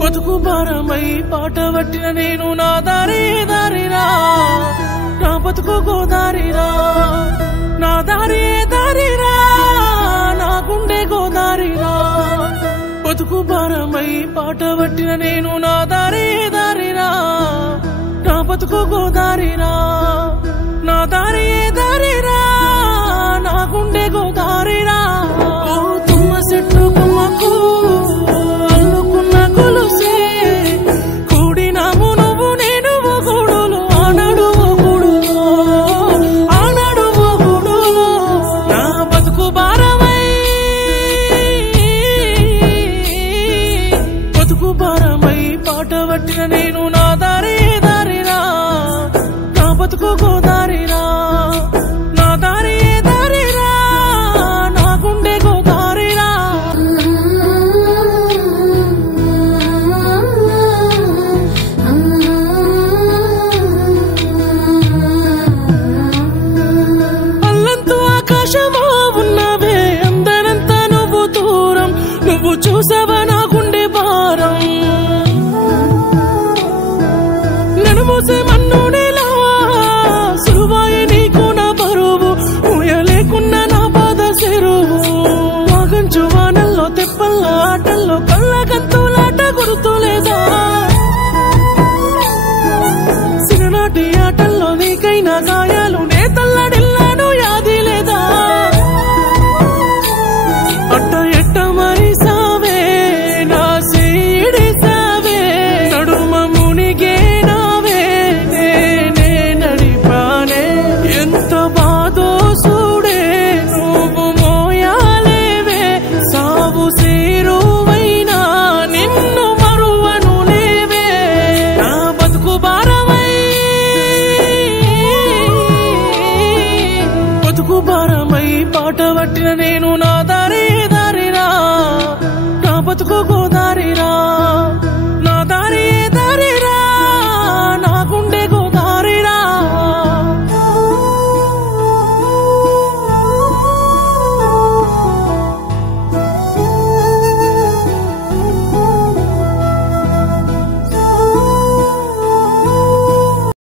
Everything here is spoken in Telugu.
బతుకు భారమై పాట పట్టిన నేను నా దారి దారిరా నా బతుకు గోదారిరా నా దారి దారిరా నా గుండె గోదారిరా బతుకు భారమై పాట పట్టిన నేను నా దారి దారిరా నా బతుకు గోదారిరా నా దారి దారిరా నా గుండె గోదారిరా ఓ తుమ్మ చెట్టు కొమ్మకు అల్లుకున్న గొలుసే కూడినాము నువ్వు నేను గూడులో ఆనాడు గూడులో ఆనాడు గూడులో నా బతుకు భారమై బతుకు భారమై పాట పట్టిన నేను నా దారి దారిరా నా బతుకు గోదారిరా నా దారి దారిరా నా గుండె గోదారిరా అల్లంతు ఆకాశమో ఉన్నవే అందరంతా నువ్వు దూరం నువ్వు చూసావా నా గుండె భారం నన్ను మోసే మన్నుడేలా సులువాయే నీకు నా బరువు ఊయలేకున్నా నా బాధ చెరువు వాగంచు వానల్లో తెప్పల్ల ఆటల్లో కళ్ళ గంతులాట గుర్తులేదా సిరనాటి ఆటల్లో నీకైనా గాయాలు నే తల్లడిల్లాను యాది లేదా అట్ట ఎట్ట మరి సావే నా సీడి సావే నడుమ మునిగే నావే నేనే నడిపానే ఎంత బాధో చూడే నువ్వు మోయాలేవే సావు సేరువైనా నిన్ను మరువను లేవే నా బతుకు భారమై బతుకు భారమై పాట పట్టిన నేను నా దారి దారిరా నా బతుకు